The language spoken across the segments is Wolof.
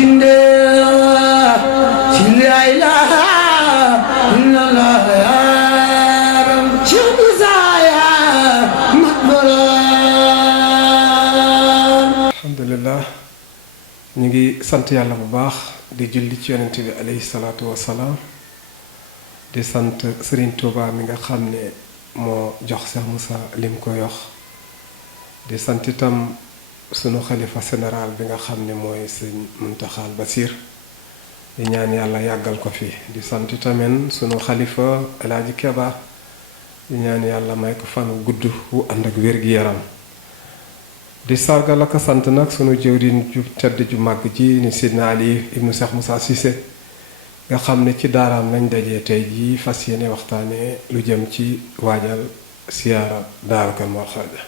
ginde ci la ilaha illallah yaram ci bisaaya makbara. alhamdulillah ñu ngi sant yàlla bu baax di julli ci yonent bi alayhi salaatu wasalaam di sant Serigne Touba mi nga xam ne moo jox Cheikh Moussa lim ko yox di sant itam sunu xalifa général bi nga xam ne mooy Serigne Mountakha Bassir di ñaan yàlla yàggal ko fi di sant tamit sunu xalifa El Hadji Keba di ñaan yàlla may ko fanu gudd wu ànd ak wér-gi-yaram di sargal ak sant nag sunu jëwriñ ju tedd ju màgg ji ni Sidna Ali ibnu Cheikh Moussa Cissé nga xam ne ci daaraam lañ dajee tey jii fas yéene waxtaanee lu jëm ci waajal siyaara Daaru Kër Mor Xaraja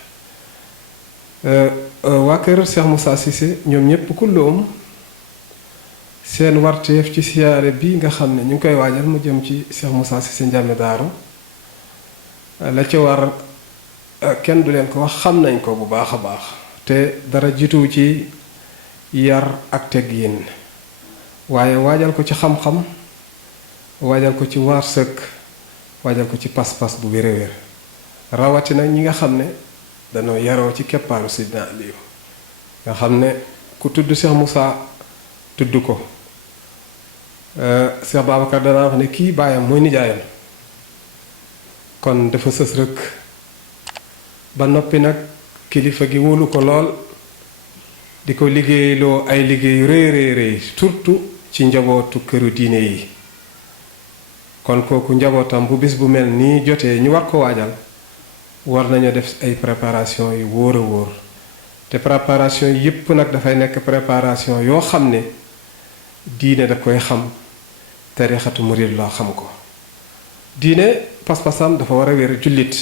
waa kër Cheikh Moussa Cissé ñoom ñëpp kulloom seen warteef ci siyaare bi nga xam ne ñu ngi koy waajal mu jëm ci Cheikh Moussa Cissé Ndiamé Daaru la ca war kenn du leen ko wax xam nañ ko bu baax a baax te dara jiitu ci yar ak teggin waaye waajal ko ci xam-xam waajal ko ci wërsëg waajal ko ci pas-pas bu wér-wér rawatina ñi nga xam ne dañoo yaroo ci keppaaru Sidna Aliyu nga xam ne ku tudd Cheikh Moussa tudd ko Cheikh Babacar danaa wax ne kii baayam mooy nijaayam kon dafa sës rëkk ba noppi nag kilifa gi wóolu ko lool di ko liggéeyloo ay liggéeyu rëy rëy surtout ci njabootu këru diine yi kon kooku njabootam bu bis bu mel nii jotee ñu war ko waajal war nañu def ay préparation yu wóor a wóor te préparation yépp nag dafay nekk préparation yoo xam ne diine da koy xam tarixatu murid la xam ko diine pas-pasam dafa war a wér jullit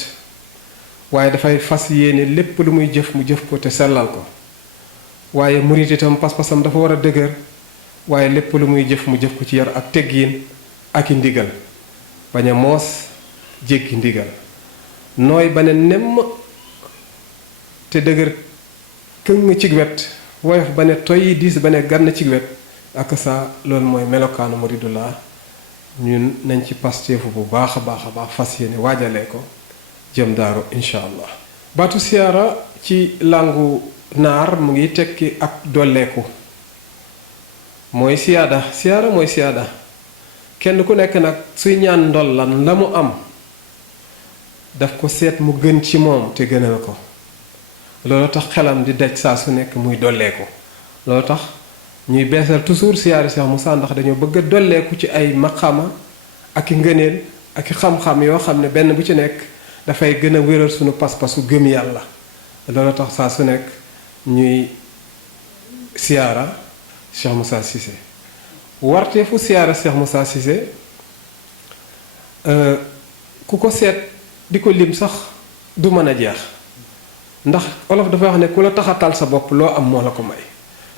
waaye dafay fas yéene lépp lu muy jëf mu jëf ko te sellal ko waaye murid itam pas-pasam dafa war a dëgër waaye lépp lu muy jëf mu jëf ko ci yar ak teggiin ak i ndigal bañ a moos jéggi ndigal nooy ba ne nemm te dëgër këng cig wet woyof ba ne toy diis ba ne gànn cig wet ak saa loolu mooy melokaanu muridullah ñun nañ ci pasteefu bu baax a baax a baax fas yéene waajalee ko jëm daaru incha allah baatu siyaara ci làngu naar mu ngi tekki ak dolleeku mooy siyaada siyaara mooy siyaada kenn ku nekk nag suy ñaan ndollan la mu am daf ko seet mu gën ci moom te gënal ko loolu tax xelam di daj saa su nekk muy dolleeku loolu tax ñuy beesal toujours siyaari Cheikh Moussa ndax dañoo bëgg a dolleeku ci ay maqama ak i ngëneel ak i xam-xam yoo xam ne benn bu ci nekk dafay gën a wéral sunu pas-pasu gëm yàlla loolu tax saa su nekk ñuy siyaara Cheikh Moussa Cissé warteefu siyaara Cheikh Moussa Cissé ku ko seet di ko lim sax du mën a jeex ndax olof dafa wax ne ku la taxatal sa bopp loo am moo la ko may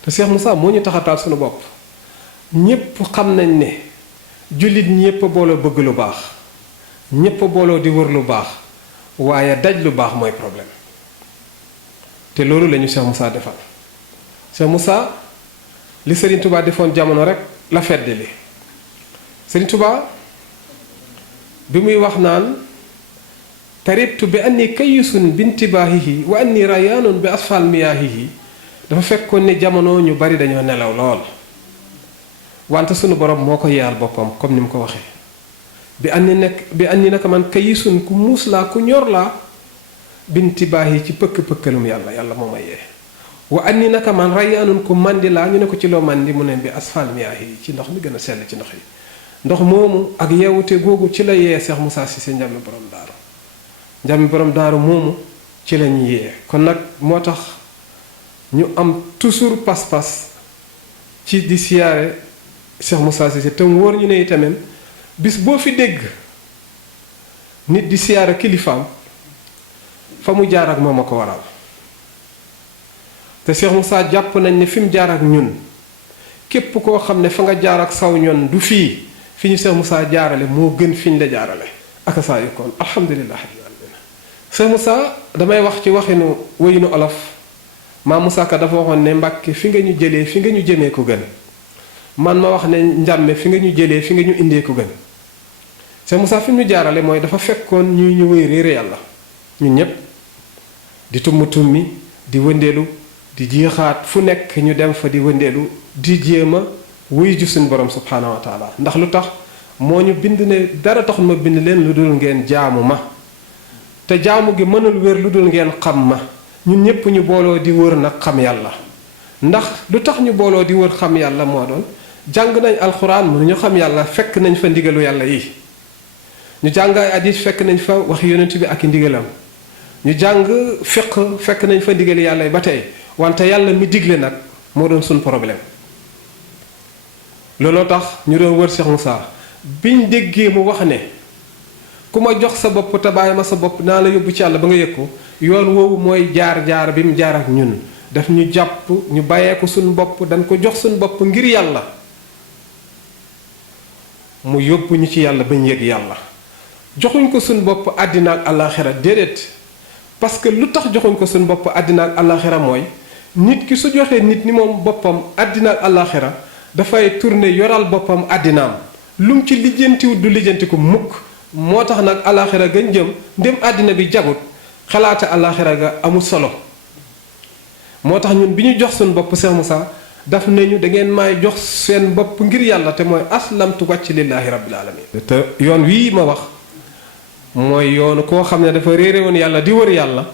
te Cheikh Moussa moo ñu taxatal sunu bopp ñépp xam nañ ne jullit ñépp a booloo bëgg lu baax ñépp a booloo di wër lu baax waaye daj lu baax mooy problème te loolu lañu Cheikh Moussa defal Cheikh Moussa li Serigne Touba defoon jamono rek la feddali Serigne Touba bi muy wax naan taribtu bi anni kayisun bintibaahihi wa anni rayaanun bi asfal miyaahihi dafa fekkoon ne jamono ñu bari dañoo nelaw lool wante sunu borom moo ko yaal boppam comme ni mu ko waxee bi anni naka man kayisun ku muus laa ku ñor laa bintibaahi ci pëkk-pëkkalum yàlla moo ma yee wa anni naka man rayaanun ku mandi laa ñu ne ko ci loo mandi mu ne bi asfal miyaahihi ci ndox mi gën a sell ci ndox yi ndox moomu ak yeewute googu ci la yee Cheikh Moussa Cissé Ndiamé borom daaru Ndiamé borom daaru moomu ci la ñu yee kon nag moo tax ñu am toujours pas-pas ci di siyaare Cheikh Moussa Cissé te mu wóor ñu ne itamit bis boo fi dégg nit di siyaare kilifaam fa mu jaar ak moom a ko waral te Cheikh Moussa jàpp nañ ne fi mu jaar ak ñun képp koo xam ne fa nga jaar ak saw ñoon du fii fi ñu Cheikh Moussa jaarale moo gën fi ñu la jaarale ak saa yokkoon alhamdulilah. Cheikh Moussa damay wax ci waxinu wéyinu olof Maam Moussa Ka dafa waxoon ne Mbàkke fi nga ñu jëlee fi nga ñu jëmee ko gën man ma wax ne njàmme fi nga ñu jëlee fi nga ñu indee ko gën Cheikh Moussa fi ñu jaarale mooy dafa fekkoon ñu wéy réere yàlla ñun ñépp di tummi di wëndeelu di jiixaat fu nekk ñu dem fa di wëndeelu di jéem a wuy ju suñ borom subhaanahu wa taala ndax lu tax moo ñu bind ne dara taxul ma bind leen lu dul ngeen jaamu ma te jaamu gi mënul wér lu dul ngeen xam ma ñun ñépp ñu booloo di wër nag xam yàlla ndax lu tax ñu booloo di wër xam yàlla moo doon jàng nañ alxuraan mënuñu xam yàlla fekk nañ fa ndigalu yàlla yi ñu jàng ay hadiis fekk nañ fa wax yonent bi ak i ndigalam ñu jàng fiq fekk nañ fa ndigali yàlla yi ba tey wante yàlla mi digle nag moo doon suñ problème looloo tax ñu doon wër Cheikh Moussa biñ déggee mu wax ne ku ma jox sa bopp te bàyyi ma sa bopp naa la yóbbu ci yàlla ba nga yëg ko yoon woowu mooy jaar bi mu jaar ak ñun daf ñu jàpp ñu bàyyee ko suñ bopp dañ ko jox suñ bopp ngir yàlla mu yóbbu ñu ci yàlla bañ yëg yàlla joxuñ ko suñ bopp àddina ak àllaaxira déedéet parce que lu tax joxuñ ko suñ bopp àddina ak àllaaxira mooy nit ki su joxee nit ni moom boppam àddina ak àllaaxira dafay tourner yoral boppam àddinaam lum ci lijjantiwut du lijjanti ko mukk moo tax nag àllaaxira gañ jëm ndem àddina bi jagut xalaate àllaaxira ga amul solo moo tax ñun bi ñu jox suñ bopp Cheikh Moussa daf nañu da ngeen may jox seen bopp ngir yàlla te mooy aslamtu wàcc lillaahi rabbil alamin te yoon wii ma wax mooy yoonu koo xam ne dafa réere woon yàlla di wër yàlla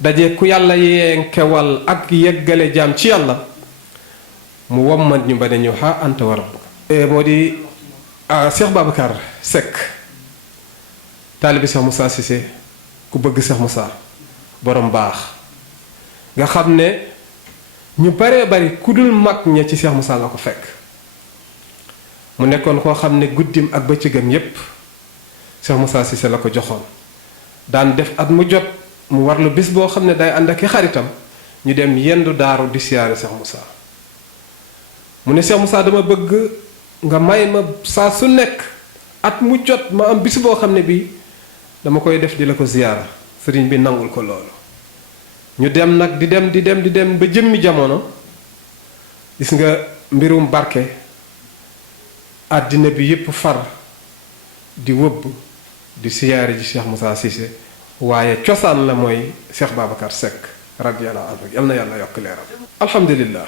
daje ku yàlla yenkewal ak yeggale jaam ci yàlla mu wommat ñu ba ne ñu ha anta wa rabbuka moo di Cheikh Babacar Seck taalibi Cheikh Moussa Cissé ku bëgg Cheikh Moussa borom baax nga xam ne ñu baree bari ku dul mag ña ci Cheikh Moussa la ko fekk mu nekkoon koo xam ne guddim ak bëccëgam yépp Cheikh Moussa Cissé la ko joxoon daan def at mu jot mu warlu bis boo xam ne day ànd ak i xaritam ñu dem yendu daaru di siyaare Cheikh Moussa mu ne Cheikh Moussa dama bëgg nga may ma saa su nekk at mu jot ma am bis boo xam ne bii dama koy def di la ko ziyaara sëriñ bi nangul ko loolu ñu dem nag di dem ba jëmmi jamono gis nga mbirum barke àddina bi yépp far di wëbb di siyaare ji Cheikh Moussa Cissé waaye cosaan la mooy Cheikh Babacar Seck radiyallahu anhu yal na yàlla yokk leeram alhamdulillah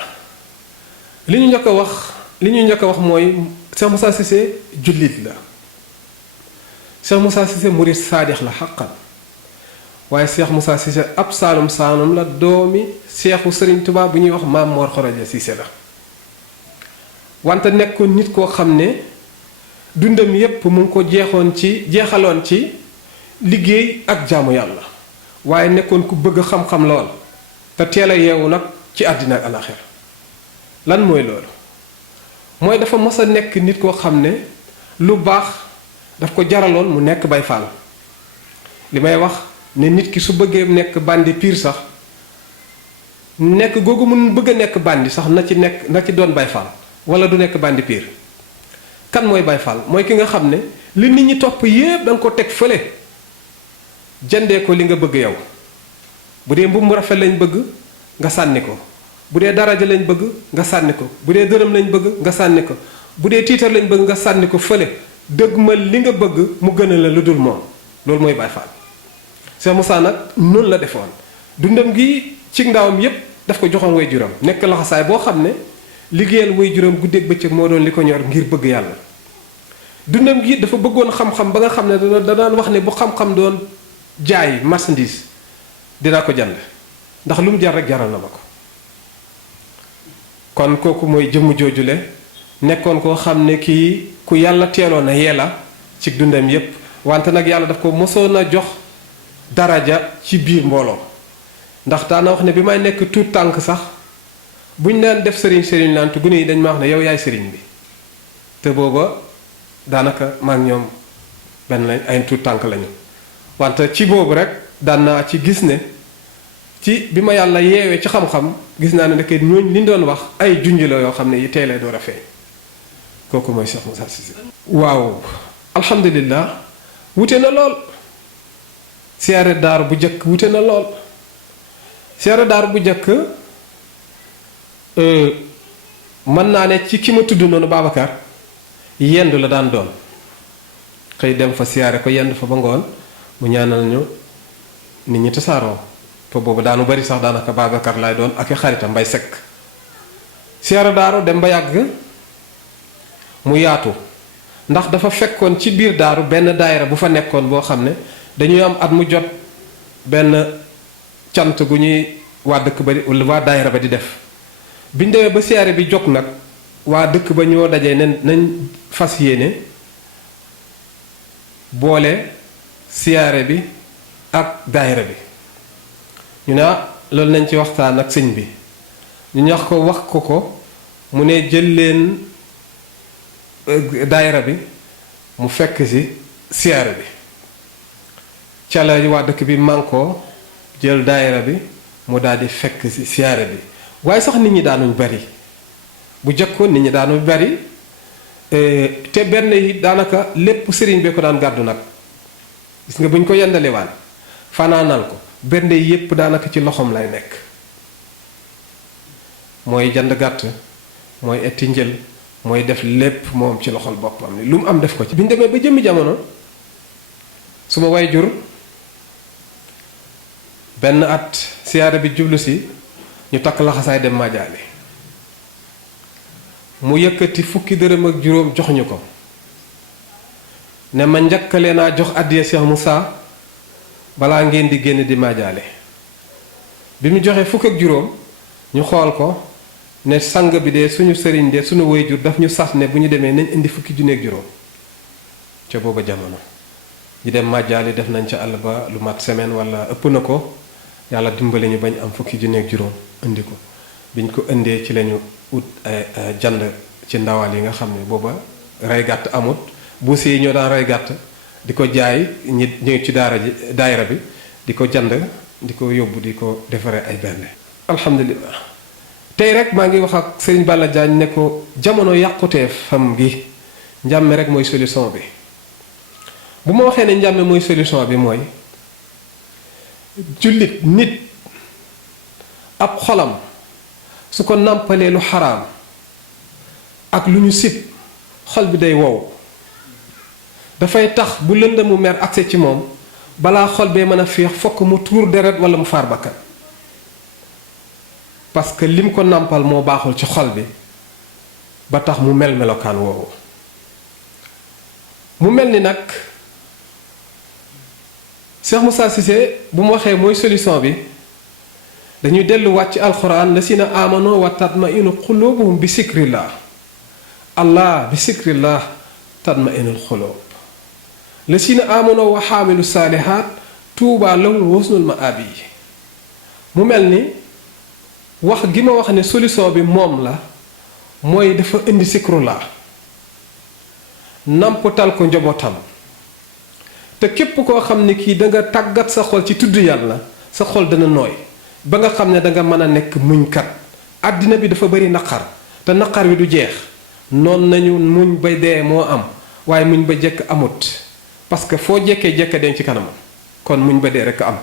li ñu njëkk a wax mooy Cheikh Moussa Cissé jullit la Cheikh Moussa Cissé murid saadix la xaqan waaye Cheikh Moussa Cissé ab saalum la doomi Cheikhu Sëriñ Tuubaa bu ñuy wax Maam Mor Xoroja Cissé la wante nekkoon nit koo xam ne dundam yépp mu ngi ko jeexaloon ci liggéey ak jaamu yàlla waaye nekkoon ku bëgg xam-xam lool te teel a yeewu nag ci àddina ak alaxira lan mooy loolu mooy dafa mos a nekk nit koo xam ne lu baax daf ko jaraloon mu nekk bay faal li may wax ne nit ki su bëggee nekk bandi piir sax nekk googu mun bëgg a nekk bandi sax na ci doon bay faal wala du nekk bandi piir kan mooy bay faal mooy ki nga xam ne li nit ñi topp yépp danga ko teg fële jëndee ko li nga bëgg yow bu dee mbubb mu rafet lañ bëgg nga sànni ko bu dee daraja lañ bëgg nga sànni ko bu dee dërëm lañ bëgg nga sànni ko bu dee tiitar lañ bëgg nga sànni ko fële dëgg ma li nga bëgg mu gën a la lu dul moom loolu mooy Baay Faal Cheikh Moussa nag noonu la defoon dundam gi ci ndawam yépp daf ko joxoon way juram nekk laxasaay boo xam ne liggéeyal way juram guddeeg bëccëg moo doon li ko ñor ngir bëgg yàlla dundam gi dafa bëggoon xam-xam ba nga xam ne da daan wax ne bu xam-xam doon jaay marchandise dinaa ko jënd ndax lu mu jar rek jaral na ma ko kon kooku mooy jëmm joojule nekkoon koo xam ne kii ku yàlla teeloon a yeela ci dundam yépp wante nag yàlla daf ko mosoon a jox daraja ci biir mbooloo ndax daana wax ne bi may nekk tuut tànk sax buñ daan def sëriñ laan te gune yi dañ ma wax ne yow yaay sëriñ bi te booba daanaka maa ngi ñoom benn lañ ay tuut tànk lañu wante ci boobu rek daan naa ci gis ne ci bi ma yàlla yeewee ci xam-xam gis naa ne ndeke ñooñ liñ doon wax ay junj la yoo xam ne yi teelee door a feeñ kooku mooy Cheikh Moussa Cissé waaw alhamdulillah wute na lool siyaare daar bu jëkk wute na lool siyaare daar bu jëkk mën naa ne ci ki ma tudd noonu Babacar yendu la daan doon xëy dem fa siyaare ko yendu fa ba ngoon mu ñaanal ñu nit ñi tasaaroo te boobu daanu bari sax daanaka Babacar laay doon ak i xaritam Mbay Sekk siyaare daaru dem ba yàgg mu yaatu ndax dafa fekkoon ci biir daaru benn daayira bu fa nekkoon boo xam ne dañuy am at mu jot benn cant gu ñuy waa dëkk ba wala waa daayira ba di def biñ demee ba siyaare bi jóg nag waa dëkk ba ñoo dajee ne nañ fas yéene boole siyaare bi ak daayira bi ñu ne loolu nañ ci waxtaan ak sëñ bi ñu ñax ko wax ko mu ne jël leen daayira bi mu fekk ci siyaare bi ca la waa dëkk bi mànkoo jël daayira bi mu daal di fekk ci siyaare bi waaye sax nit ñi daanuñ bari bu jëkkoon nit ñi daanuñ bari te benn yi daanaka lépp sëriñ bee ko daan gàddu nag gis nga buñ ko yendalewaan fanaanal ko benn yépp daanaka ci loxoom lay nekk mooy jand gàtt mooy etti njël mooy def lépp moom ci loxol boppam ni lu mu am def ko ci biñ demee ba jëmmi jamono suma way jur benn at siyaare bi jublu si ñu takk laxasaay dem maajaale mu yëkkati fukki dërëm ak juróom jox ñu ko ne ma njëkkale naa jox addiya Cheikh Moussa balaa ngeen di génn di maajaale bi mu joxee fukk ak juróom ñu xool ko ne sang bi de suñu sëriñ de suñu waajur daf ñu sas ne bu ñu demee nañ indi fukki junni ak juróom ca booba jamono ñu dem maajaale def nañ ca àll ba lu mat semaine wala ëpp na ko yàlla dimbali ñu bañ am fukki junni ak juróom indi ko biñ ko indee ci lañu ut jand ci ndawal yi nga xam ne booba rey gàtt amut buuse yi ñoo daan rey gàtt di ko jaay ñi ñëw ci daayira bi di ko jand di ko yóbbu di ko defaree ay berne alhamdulilah tey rek maa ngi wax ak Serigne Balla Diagne ne ko jamono yàqutee fam gi njàmme rek mooy solution bi bu ma waxee ne njàmme mooy solution bi mooy jullit nit ab xolam su ko nàmpalee lu xaraam ak lu ñu sib xol bi day wow dafay tax bu lëndëmu mer accès ci moom balaa xol bee mën a féex fokk mu tuur deret wala mu faar bakkan parce que lim ko nàmpal moo baaxul ci xol bi ba tax mu mel melokaan woowu mu mel ni nag Cheikh Moussa Cissé bu mu waxee mooy solution bi dañuy delluwaat ci alxuraan lasina amano wa tatmainu qulubuhum bi sikrillah allah bi sikrillah tatmainul xulub lasina amano wa xaamilu saalihaat tuuba lahum husnul maabi mu mel ni wax gi ma wax ne solution bi moom la mooy dafa indi sikrullah namputal ko njabootam te képp koo xam ne kii danga tàggat sa xol ci tudd yàlla sa xol dana nooy ba nga xam ne danga mën a nekk muñkat àddina bi dafa bari naqar te naqar wi du jeex noonu nañu muñ ba dee moo am waaye muñ ba jekk amut parce que foo jekkee jekk dem ci kanamam kon muñ ba dee rekk am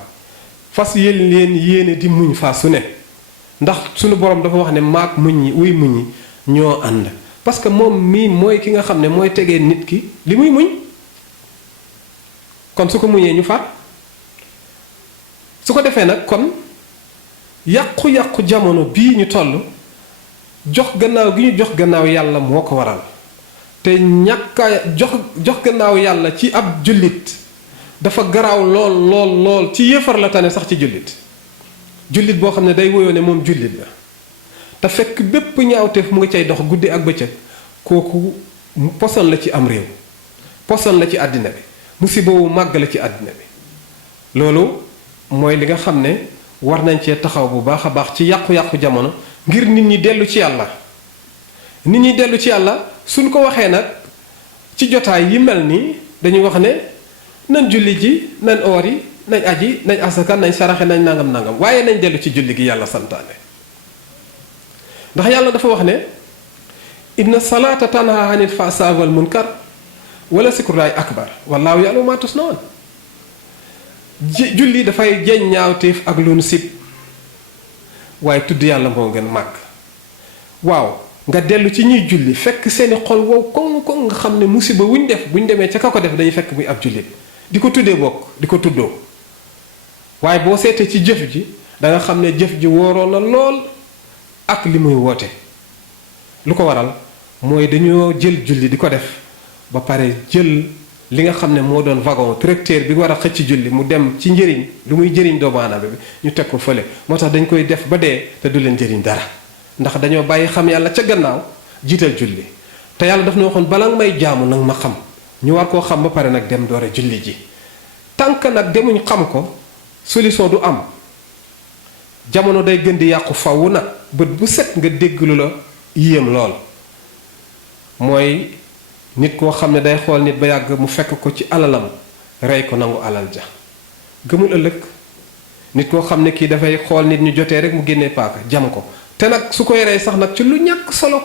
fas yéen leen yéene di muñ faa su ne ndax sunu borom dafa wax ne maak muñ yi wuy muñ yi ñoo ànd parce que moom mii mooy ki nga xam ne mooy tegee nit ki li muy muñ kon su ko muñee ñu faat su ko defee nag kon yàqu-yàqu jamono bii ñu toll jox gannaaw gi ñu jox gannaaw yàlla moo ko waral te ñàkka jox gannaaw yàlla ci ab jullit dafa garaaw lool ci yéefar la tane sax ci jullit boo xam ne day woyoo ne moom jullit la te fekk bépp ñaawteef mu ngi cay dox guddi ak bëccëg kooku poson la ci am réew poson la ci àddina bi musiba wu màgg la ci àddina bi loolu mooy li nga xam ne war nañ cee taxaw bu baax a baax ci yàqu-yàqu jamono ngir nit ñi dellu ci yàlla nit ñi dellu ci yàlla suñ ko waxee nag ci jotaay yi mel nii dañuy wax ne nañ julli ji nañ oor yi nañ aji nañ asaka nañ saraxe nañ nangam waaye nañ dellu ci julli gi yàlla santaane ndax yàlla dafa wax ne inna salaata tanha anil fahsaa'i wal munkar wala sikrullahi akbar wallaahu ya'lamu maa tasna'uun julli dafay jeñ ñaawteef ak lu nu sib waaye tudd yàlla moo gën màgg waaw nga dellu ci ñuy julli fekk seeni xol wow koŋ nga xam ne musiba wuñ def buñ demee ca ka ko def dañuy fekk muy ab jullit di ko tuddee bokk di ko tuddoo waaye boo seetee ci jëf ji da nga xam ne jëf ji wóoroon na lool ak li muy woote lu ko waral mooy dañoo jël julli di ko def ba pare jël li nga xam ne moo doon wagon tracteur bi war a xëcc julli mu dem ci njëriñ lu muy jëriñ doomu aadama bi ñu teg ko fële moo tax dañ koy def ba dee te du leen jëriñ dara ndax dañoo bàyyi xam yàlla ca gannaaw jiital julli te yàlla daf na waxoon bala nga may jaamu nag ma xam ñu war koo xam ba pare nag dem doore julli ji tànk nag demuñ xam ko solution du am jamono day gën di yàqu faw nag bët bu set nga dégg lu la yéem lool mooy nit koo xam ne day xool nit ba yàgg mu fekk ko ci alalam rey ko nangu alal ja gëmul ëllëg nit koo xam ne kii dafay xool nit ñu jotee rek mu génnee paaka jam ko te nag su koy rey sax nag ci lu ñàkk solo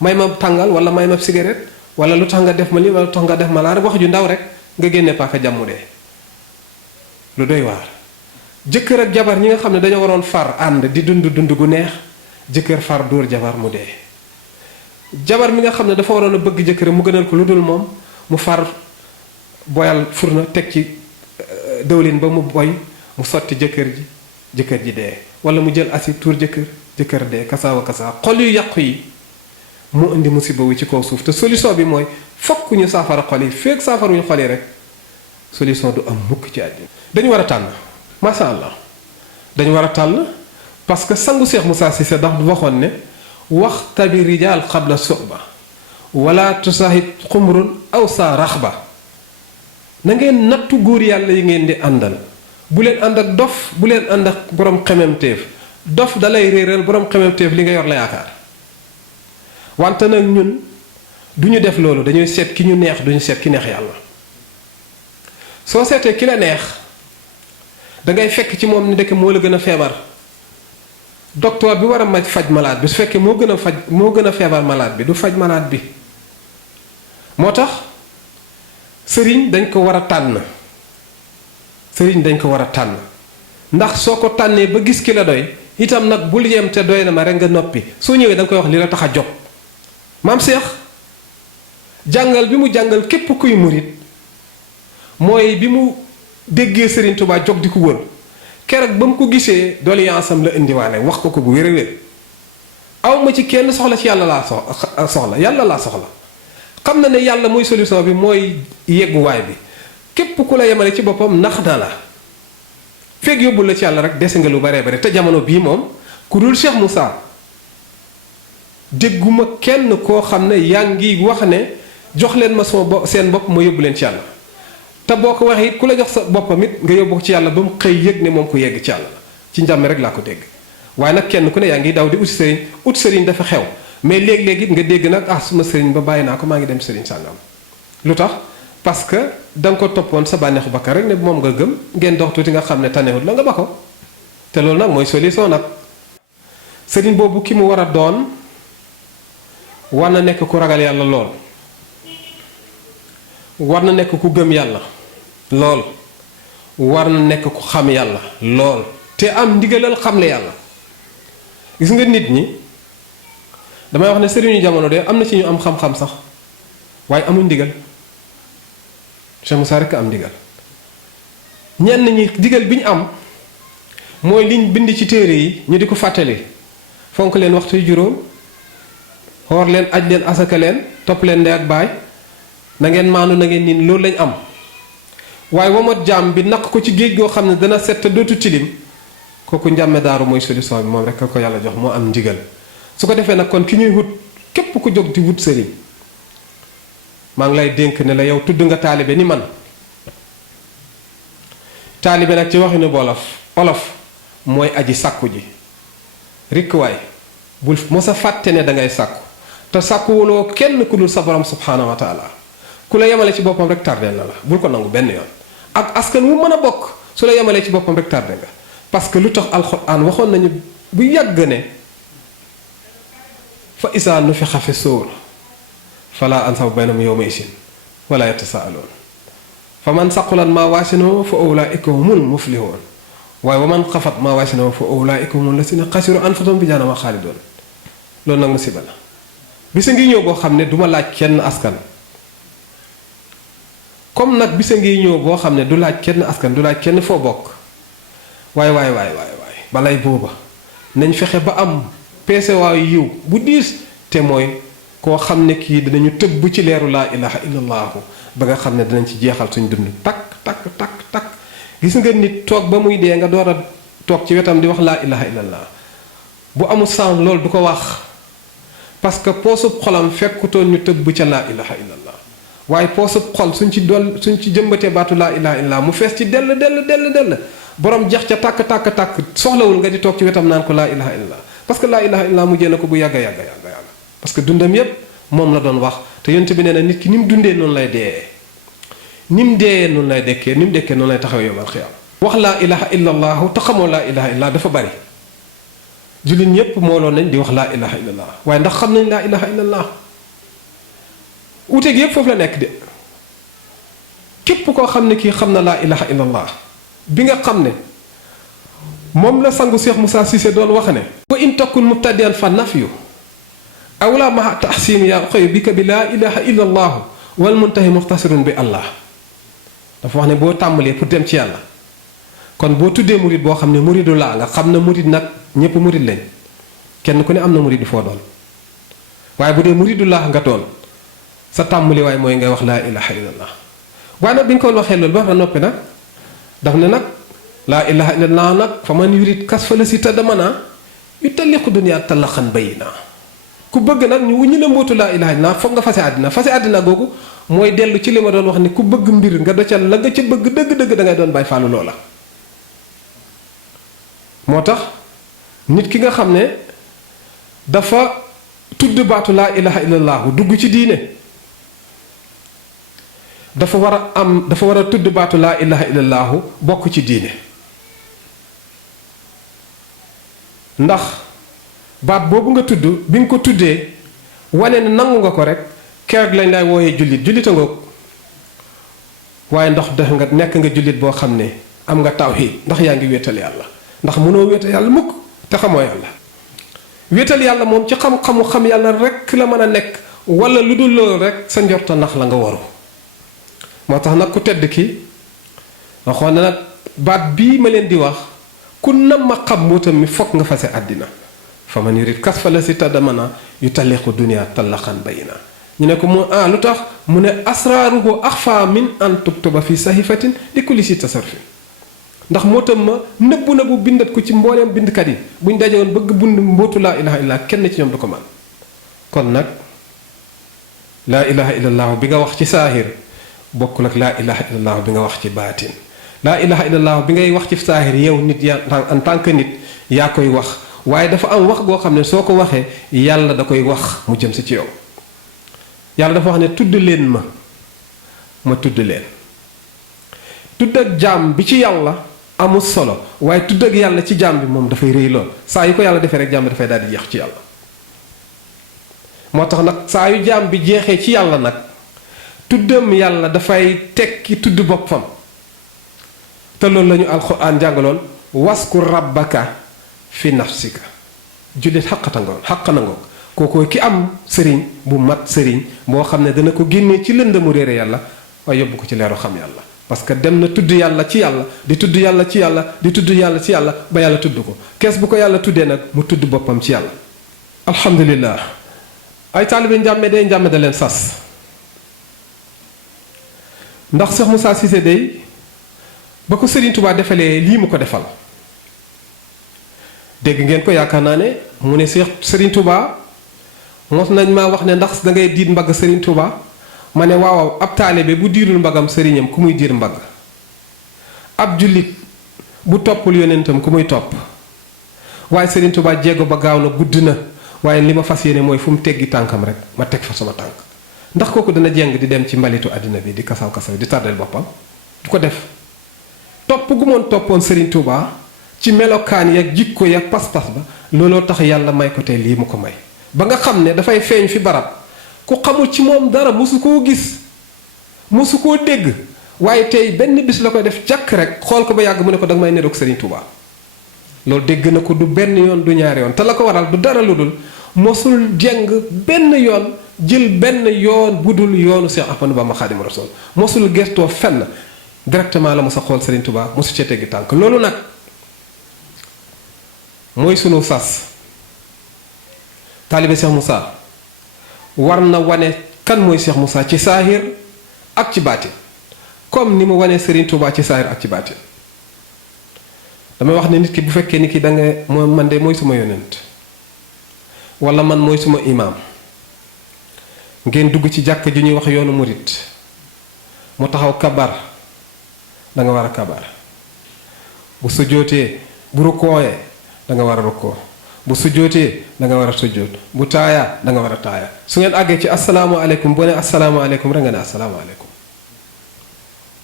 may ma tàngal wala may ma cigarette wala lu tax nga def ma lii wala lu tax nga def ma laa rek wax ju ndaw rek nga génnee paaka jam mu dee lu doy waar jëkkër ak jabar ñi nga xam ne dañoo waroon far ànd di dund gu neex jëkkër far dóor jabar mu dee jabar mi nga xam ne dafa waroon a bëgg jëkkër mu gënal ko lu dul moom mu far boyal furna teg ci dëwlin ba mu boy mu sotti jëkkër ji dee wala mu jël acide tuur jëkkër dee kasaawa kasaa xol yu yàqu yi mu indi musiba wi ci kaw suuf te solution bi mooy fokk ñu saafara xol yi feek saafaruñu xol yi rek solution du am mukk ci àddina dañu war a tànn masha Allah dañu war a tànn parce que sangu Cheikh Moussa Cissé ndax du waxoon ne waxtabi rijaal xabla suxba wala tusahid xumrun aw sa raxba na ngeen nattu góor yàlla yi ngeen di àndal bu leen ànd ak dof bu leen ànd ak borom xememteef dof dalay réeral borom xememteef li nga yor la yaakaar wante nag ñun du ñu def loolu dañuy seet ki ñu neex duñu seet ki neex yàlla soo seetee ki la neex dangay fekk ci moom ni ndekk moo la gën a feebar docteur bi war a faj malade bi su fekkee moo gën a feebar malade bi du faj malade bi moo tax sëriñ dañ ko war a tànn ndax soo ko tànnee ba gis ki la doy itam nag bul yem te doy na ma rek nga noppi soo ñëwee da nga koy wax li la tax a jóg maam Cheikh jàngal bi mu jàngal képp kuy murit mooy bi mu déggee Serigne Touba jóg di ko wër keroog ba mu ko gisee doléance am la indiwaale wax ko bu wér a wér aw ma ci kenn soxla ci yàlla laa soxla yàlla laa soxla xam na ne yàlla mooy solution bi mooy yegguwaay bi képp ku la yemale ci boppam nax na la feeg yóbbul la ci yàlla rek dese nga lu baree bare te jamono bii moom ku dul Cheikh Moussa dégguma kenn koo xam ne yaa ngi wax ne jox leen ma sama seen bopp ma yóbbu leen ci yàlla te boo ko waxee it ku la jox sa boppam it nga yóbbu ko ci yàlla ba mu xëy yëg ne moom ko yegg ci yàlla ci njàmme rek laa ko dégg waaye nag kenn ku ne yaa ngi daw di ut sëriñ dafa xew mais léeg-léeg it nga dégg nag ah suma sëriñ ba bàyyi naa ko maa ngi dem sëriñ sàngam lu tax parce que da nga ko toppoon sa bànneexu bakkan rek ne moom nga gëm ngeen dox tuuti nga xam ne tanewut la nga ba ko te loolu nag mooy solution nag sëriñ boobu ki mu war a doon war na nekk ku ragal yàlla lool war na nekk ku gëm yàlla lool war na nekk ku xam yàlla lool te am ndigalal xamle yàlla gis nga nit ñi damay wax ne sëriñu jamono de am na ci ñu am xam-xam sax waaye amuñ ndigal Cheikh Moussa rekk am ndigal ñenn ñi ndigal bi ñu am mooy liñ bind ci téere yi ñu di ko fàttali fonk leen waxtu yu juróom xoor leen aj leen asaka leen topp leen ndey ak baay na ngeen maanu na ngeen niin loolu lañ am waaye wamat jaam bi naq ko ci géej goo xam ne dana set te dootu tilim kooku njàmme daaru mooy solution bi moom rek ko yàlla jox moo am ndigal su ko defee nag kon ki ñuy wut képp ku jóg di wut sëriñ maa ngi lay dénk ne la yow tudd nga taalibe ni man taalibe nag ci waxinu olof mooy aji sàkku ji rikkuwaay bul mos a fàtte ne dangay sàkku te sàkkuwuloo kenn ku dul sa borom subhaanahu wa taala ku la yemale ci boppam rek tardeel na la bul ko nangu benn yoon ak askan wu mën a bokk su la yemalee ci boppam rek tardé nga parce que lu tax alxuraan waxoon nañu bu yàgg ne fa isaa nufixa fi suur fala ansaba baynahum yawma isin wala yatasaaluun fa man saqulan maa waasinuhu fa ulaa'ika humul muflihuun waaye wa man xafat maa waasinuhu fa ulaa'ika humul lazina xasiru anfusahum bi jahannama xaalidoon loolu nag musiba la bisa ngi ñëw boo xam ne duma laaj kenn askan comme nag bisa ngi ñëw boo xam ne du laaj kenn askan du laaj kenn foo bokk waay balay booba nañ fexe ba am peesewaayu yiw bu diis te mooy koo xam ne kii dinañu tëbb ci leeru laa ilaha illallahu ba nga xam ne dinañ ci jeexal suñ dund takk gis nga nit toog ba muy dee nga door a toog ci wetam di wax laa ilaha illallah bu amul sens loolu du ko wax parce que poosub xolam fekkutoon ñu tëbb ca laa ilaha illallah waaye poosub xol suñ ci jëmbatee baatu laa ilaha illallah mu fees ci dell borom jeex ca tàkk soxlawul nga di toog ci wetam naan ko laa ilaha illallah parce que laa ilaha illallah mujjee na ko bu yàgga parce que dundam yépp moom la doon wax te yonent bi nee na nit ki ni mu dundee noonu lay dee ni mu deeyee noonu lay dekkee ni mu dekkee noonu lay taxaw yowmal xiyaam wax laa ilaha illallah te xamoo laa ilaha illallah dafa bari jullit ñépp mooloo nañ di wax laa ilaha illallah waaye ndax xam nañ laa ilaha illallah uute gi yépp foofu la nekk de képp koo xam ne kii xam na laa ilaha illallah bi nga xam ne moom la sangu Cheikh Moussa Cissé doon wax ne wa in takun mubtadian fa nafyu awla ma tahsin ya xëy bi ka bi laa ilaha illallah wal muntahi muxtasirun bi allah dafa wax ne boo tàmbalee pour dem ci yàlla kon boo tuddee murid boo xam ne muridu laa nga xam ne murid nag ñépp murid lañ kenn ku ne am na murid foo doon waaye bu dee muridu laa nga doon sa tàmbali waaye mooy ngay wax laa ilaha illallah waaye nag bi nga ko waxee loolu ba nga noppi nag daf ne nag laa ilaha illallah nag fa man yurid kas fa la si tadamana yu talliqu dunya talaqan bayina ku bëgg nag ñu wuñu la mbootu laa ilaha illallah foog nga fase àddina googu mooy dellu ci li ma doon wax ne ku bëgg mbir nga docal la nga ca bëgg dëgg-dëgg da ngay doon bàyyi fàllu loola moo tax nit ki nga xam ne dafa tudd baatu laa ilaha illallah dugg ci diine dafa war a tudd baatu laa ilaha illallah bokk ci diine ndax baat boobu nga tudd bi nga ko tuddee wane ne nangu nga ko rek keroog lañ lay wooyee jullita ngoog waaye ndax def nga nekk nga jullit boo xam ne am nga tawhid ndax yaa ngi wéetal yàlla ndax mënoo wéetal yàlla mukk te xamoo yàlla wéetal yàlla moom ci xam-xamu xam yàlla rek la mën a nekk wala lu dul loolu rek sa njorta nax la nga waru moo tax nag ku tedd ki waxoon na nag baat bii ma leen di wax ku nam ma xam mbootam mi fokk nga fase àddina fa man yurid kas fa la si tadamana yu talliqu dunia tallaqan bayina ñu ne ko mu lu tax mu ne asraaruhu axfa min an tuktuba fi sahifatin li kulli si tasarfin ndax mootam ma nëbbu na bu bindat ko ci mbooleem bindkat yi buñ dajewoon bëgg bund mbootu laa ilaha illallah kenn ci ñoom du ko man kon nag laa ilaha illallah bi nga wax ci saahir bokkul ak laa ilaha illallah bi nga wax ci baatin laa ilaha illallah bi ngay wax ci saahir yow nit yaa en tant que nit yaa koy wax waaye dafa am wax goo xam ne soo ko waxee yàlla da koy wax mu jëm si ci yow yàlla dafa wax ne tudd leen ma tudd leen tudd ak jaam bi ci yàlla amul solo waaye tudd ak yàlla ci jaam bi moom dafay rëy lool saa yu ko yàlla defee rek jaam bi dafay daal di jeex ci yàlla moo tax nag saa yu jaam bi jeexee ci yàlla nag tuddam yàlla dafay tekki tudd boppam te loolu la ñu alxuraan jàngaloon waskur rabbaka fi nafsika jullit xaq na ngoon kooku ki am sëriñ bu mat sëriñ boo xam ne dana ko génnee ci lëndëmu réere yàlla waaye yóbbu ko ci leeru xam yàlla parce que dem na tudd yàlla ci yàlla di tudd yàlla ci yàlla di tudd yàlla ci yàlla ba yàlla tudd ko kees bu ko yàlla tuddee nag mu tudd boppam ci yàlla alhamdulillah ay taalibe njàmme da leen sas ndax Cheikh Moussa Cissé day ba ko Serigne Touba defalee lii mu ko defal dégg ngeen ko yaakaar naa ne mu ne Serigne Touba mos nañ maa wax ne ndax da ngay diir mbagg Serigne Touba ma ne waaw ab taalibe bu diirul mbagam sëriñam ku muy diir mbagg ab jullit bu toppul yonentam ku muy topp waaye Serigne Touba jéego ba gaaw na gudd na waaye li ma fas yéene mooy fu mu teggi tànkam rek ma teg fa sama tànk ndax kooku dana jeng di dem ci mbalitu àddina bi di kasaw di tardel boppam du ko def topp gu moon toppoon Serigne Touba ci melokaan yak jikko yak pas-pas ba looloo tax yàlla may ko tey lii mu ko may ba nga xam ne dafay feeñ fi barab ku xamul ci moom dara mosu koo gis mosu koo dégg waaye tey benn bis la koy def jàkk rek xool ko ba yàgg mu ne ko danga may niroog Serigne Touba loolu dégg na ko du benn yoon du ñaari yoon te la ko waral du dara lu dul mosul jeng benn yoon jël benn yoon budul yoonu Cheikh Ahmadou Bamba Xaadimu Rasuul mosul gestoo fenn directement la mos a xool Serigne Touba mosu cee teggi tànk loolu nag mooy sunu sas taalibe Cheikh Moussa war na wane kan mooy Cheikh Moussa ci saahir ak ci baatin comme ni mu wane Serigne Touba ci saahir ak ci baatin damay wax ne nit ki bu fekkee ni ki da nga moo man de mooy suma yonent wala man mooy suma imaam ngeen dugg ci jàkk ju ñuy wax yoonu murit mu taxaw kabar da nga war a kabar bu sujjootee bu rukkooyee da nga war a rukkoo bu sujjootee da nga war a sujjoot bu taayaa da nga war a taaya su ngeen àggee ci asalaamaaleykum boo ne asalaamaaleykum rek nga ne asalaamaaleykum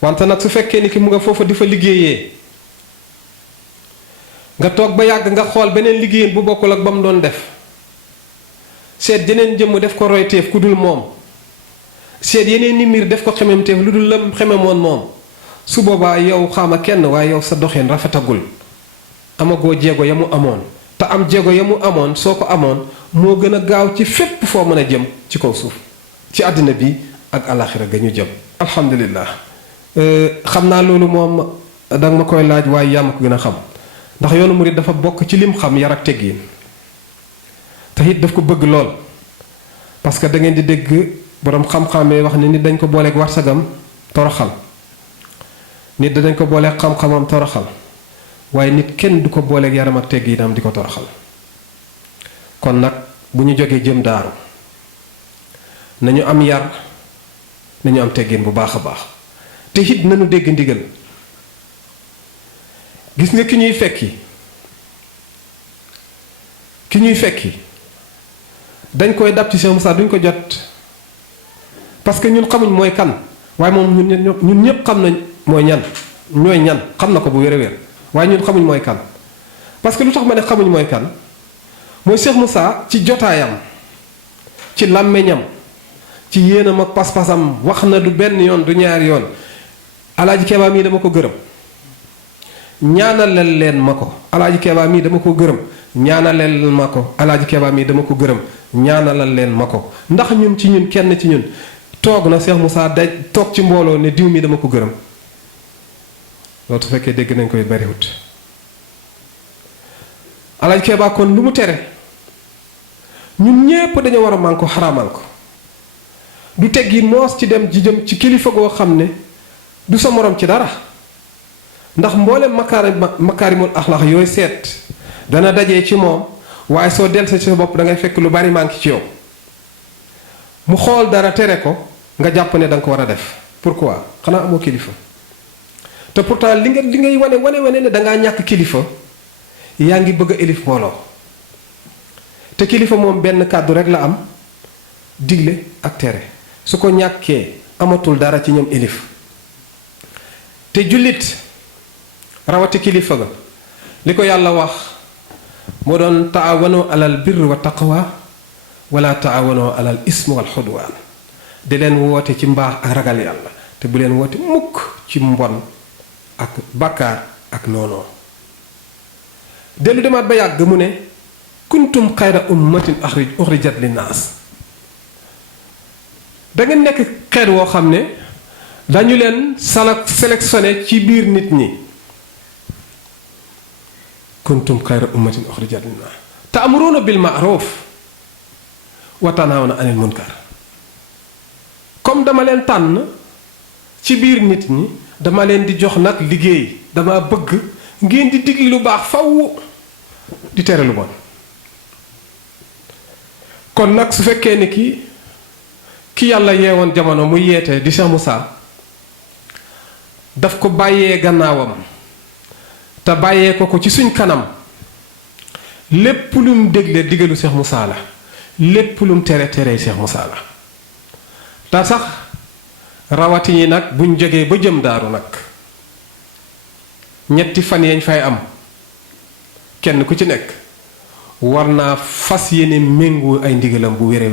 wante nag su fekkee ni ki mu nga foofa di fa liggéeyee nga toog ba yàgg nga xool beneen liggéeyeen bu bokkul ak ba mu doon def seet jeneen jëmm def ko royteef ku dul moom seet yeneen ni miir def ko xememteef lu dul lam xememoon moom su boobaa yow xaama kenn waaye yow sa doxeen rafetagul amagoo jéego ya mu amoon te am jéego ya mu amoon soo ko amoon moo gën a gaaw ci fépp foo mën a jëm ci kaw suuf ci àddina bi ak alaxira ga ñu jëm alhamdulillah xam naa loolu moom danga ma koy laaj waaye yaa ma ko gën a xam ndax yoonu murid dafa bokk ci lim xam yar ak teggin te it daf ko bëgg lool parce que da ngeen di dégg boroom xam-xamee wax ne nit dañ ko booleeg warsagam toroxal nit dañ ko booleeg xam-xamam toroxal waaye nit kenn du ko booleeg yaram ak tegginam di ko toroxal kon nag bu ñu jógee jëm daaru nañu am yar nañu am teggin bu baax a baax te it nañu dégg ndigal gis nga ki ñuy fekki dañ koy dab ci Cheikh Moussa duñ ko jot parce que ñun xamuñ mooy kan waaye moom ñun ñëpp xam nañ mooy ñan ñooy ñan xam na ko bu wér-wér waaye ñun xamuñ mooy kan parce que lu tax ma ne xamuñ mooy kan mooy Cheikh Moussa ci jotaayam ci làmmeñam ci yéenam ak pas-pasam wax na du benn yoon du ñaari yoon alaaji Keeba mii dama ko gërëm ñaanalal leen ma ko alaaji Keeba mii dama ko gërëm ñaanalal ma ko alaaji Keeba mii dama ko gërëm ñaanalal leen ma ko ndax ñun ci ñun kenn ci ñun toog na Cheikh Moussa daj toog ci mbooloo ne diw mi dama ko gërëm loolu su fekkee dégg nañ koy bariwut alaaji Keeba kon lu mu tere ñun ñépp dañu war a man ko xaraamal ko du teggi moos ci dem ji jëm ci kilifa goo xam ne du sa morom ci dara ndax mboolem makaarimul axlaax yooyu seet dana dajee ci moom waaye soo delsa ci sa bopp da ngay fekk lu bari manqué ci yow mu xool dara tere ko nga jàpp ne da nga ko war a def pourquoi xanaa amoo kilifa te pourtant li ngay wane ne dangaa ñàkk kilifa yaa ngi bëgg a élif mbooloo te kilifa moom benn kàddu rek la am digle ak tere su ko ñàkkee amatul dara ci ñoom élif te jullit rawati kilifa ga li ko yàlla wax moo doon taawanoo alal birr wa taqwa wala taawanoo alal ism wal xudwaan di leen woote ci mbaax ak ragal yàlla te bu leen woote mukk ci mbon ak bàkkaar ak noonoo dellu demaat ba yàgg mu ne kuntum xayra ummatin uxrijat linnaas da ngeen nekk xeet woo xam ne dañu leen sélectionné ci biir nit ñi kuntum xayra ummatin uxrijat linnaas ta'muruuna bil ma'ruuf wa tanhawna anil munkar comme dama leen tànn ci biir nit ñi dama leen di jox nag liggéey dama bëgg ngeen di digli lu baax faw di tere lu bon kon nag su fekkee ni ki yàlla yeewoon jamono mu yeete di Cheikh Moussa daf ko bàyyee gannaawam te bàyyee ko ci suñ kanam lépp lu mu dégle digalu Cheikh Moussa la lépp lu mu tere Cheikh Moussa la te sax rawati yi nag buñ jógee ba jëm daaru nag ñetti fan yañ fay am kenn ku ci nekk war naa fas yéene méngoo ay ndigalam bu wére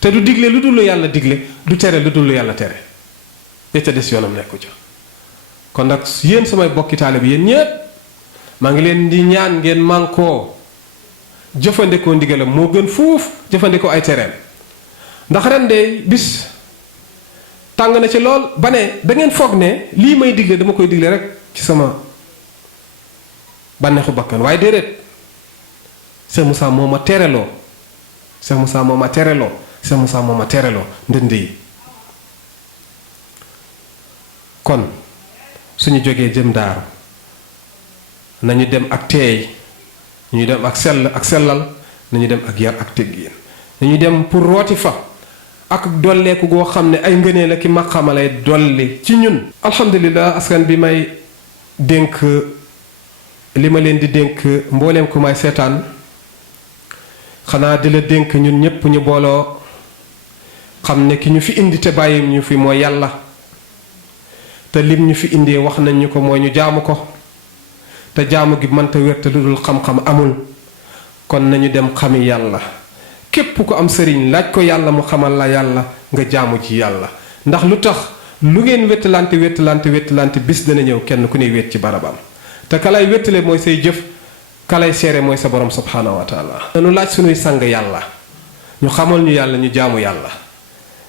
te du digle lu dul yàlla digle du tere lu dul yàlla tere ya ca des yoonam nekku ca kon nag yéen samay bokki taalibe bi yéen ñépp maa ngi leen di ñaan ngeen mànkoo jëfandikoo ndigalam moo gën fuuf jëfandikoo ay tereem. ndax ren de bis tàng na ci lool ba ne da ngeen foog ne lii may digle dama koy digle rek ci sama bànneexu bakkan waaye déedéet Cheikh Moussa moo ma tereloo Cheikh Moussa moo ma tereloo Cheikh Moussa moo ma tereloo ndënd yi. kon suñu jógee jëm daaru nañu dem ak teey nañu dem ak sellal nañu dem ak yar ak teggin nañu dem pour rooti fa ak dolleeku goo xam ne ay ngëneel la ki maqaama lay dolli ci ñun. alhamdulilah askan bi may dénk li ma leen di dénk mbooleem ku may seetaan xanaa di la dénk ñun ñépp ñu booloo xam ne ki ñu fi indi te bàyyi ñu fi mooy yàlla te lim ñu fi indee wax nañ ñu ko mooy ñu jaamu ko te jaamu gi mënta wér te lu dul xam-xam amul kon nañu dem xami yàlla. képp ku am sëriñ laaj ko yàlla mu xamal la yàlla nga jaamu ci yàlla ndax lu tax lu ngeen wettalante bis dana ñëw kenn ku ne wet ci barabam te kalay wettale mooy say jëf kalay seere mooy sa borom subhaanahu wa taala. nanu laaj sunuy sang yàlla ñu xamal ñu yàlla ñu jaamu yàlla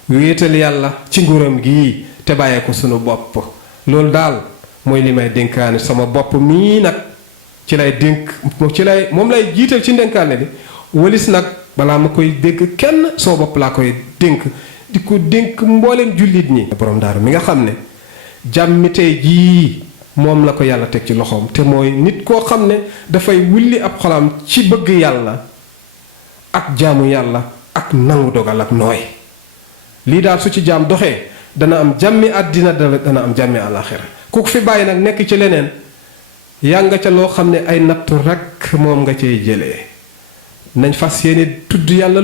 wéetal yàlla ci nguuram gii te bàyyee ko sunu bopp loolu daal mooy li may dénkaane sama bopp mii nag ci lay dénk moom lay jiital ci ndénkaane li walis nag balaa ma koy dégg kenn soo bopp laa koy dénk di ko dénk mbooleem jullit ñi. borom daaru mi nga xam ne jàmmi tey jii moom la ko yàlla teg ci loxoom te mooy nit koo xam ne dafay wulli ab xolam ci bëgg yàlla ak jaamu yàlla ak nangu dogal ak nooy lii daal su ci jaam doxee dana am jàmmi àddina dana am jàmmi àllaaxira ku fi bàyyi nag nekk ci leneen yaa nga ca loo xam ne ay nattu rekk moom nga cay jëlee. nañ fas yéene tudd yàlla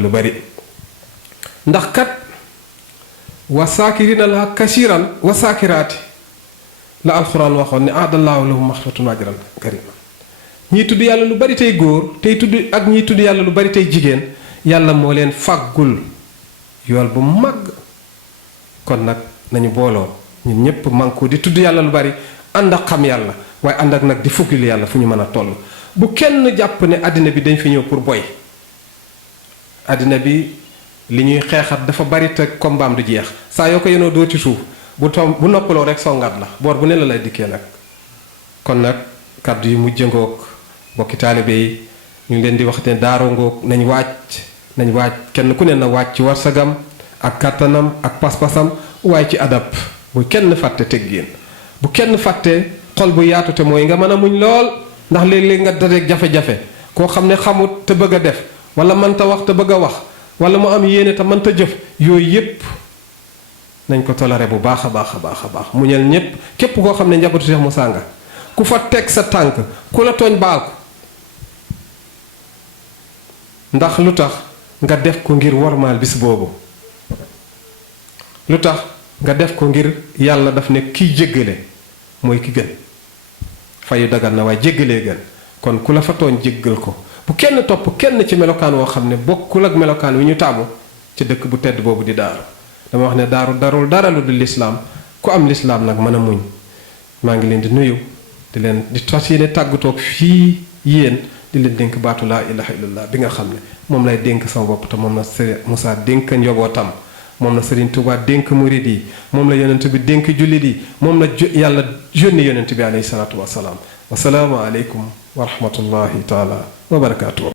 lu bari ndax kat wa saakirina la kasiran wa saakiraati la alxuraan waxoon ne aadallaahu lahum maxfiratun wa ajran karima ñii tudd yàlla lu bari tey góor tey tudd ak ñii tudd yàlla lu bari tey jigéen yàlla moo leen fàggul yool bu mag. kon nag nañu booloo ñun ñépp mànku di tudd yàlla lu bari ànd ak xam yàlla waaye ànd ak nag di fuggil yàlla fu ñu mën a toll. bu kenn jàpp ne àddina bi dañ fi ñëw pour boy àddina bi li ñuy xeexat dafa bari te kombaam du jeex saa yoo ko yenoo doo ci suuf bu noppaloo rek songaat la boor bu ne la lay dikkee nag. kon nag kàddu yi mujj ngoog bokki taalibe yi ñu ngi leen di wax ne daaroo ngoog nañ waaj kenn ku ne na waaj ci warsagam ak kàttanam ak pas-pasam waaye ci adab bu kenn fàtte teggin bu kenn fàtte xol bu yaatu te mooy nga mën a muñ lool. ndax léeg-léeg nga dajeek jafe-jafe koo xam ne xamut te bëgg a def wala mënta wax te bëgg a wax wala mu am yéene te mënta jëf yooyu yépp nañ ko toléré bu baax a baax muñal ñépp képp koo xam ne njabootu Cheikh Moussa nga ku fa teg sa tànk ku la tooñ baal ko ndax lu tax nga def ko ngir wormaal bis boobu lu tax nga def ko ngir yàlla daf ne kiy jéggale mooy ki gën fayu dagal na waaye jéggalee gën kon ku la fa tooñ jéggal ko bu kenn topp kenn ci melokaan woo xam ne bokkul ak melokaan wi ñu taamu ci dëkk bu tedd boobu di daaru dama wax ne daaru darul dara lu dul lislaam ku am lislaam nag mën a muñ maa ngi leen di nuyu di leen di fas yéene tàggatoog fii yéen di leen dénk baatu laa ilaha illallah bi nga xam ne moom lay dénk sama bopp te moom la Serigne Moussa dénk njobootam moom la Serigne Touba dénk murid yi moom la yonent bi dénk jullit yi moom la yàlla yónni yonent bi alayhi salaatu wasalaam wasalaamu aleykum wa rahmatullahi taala wa barakaatu.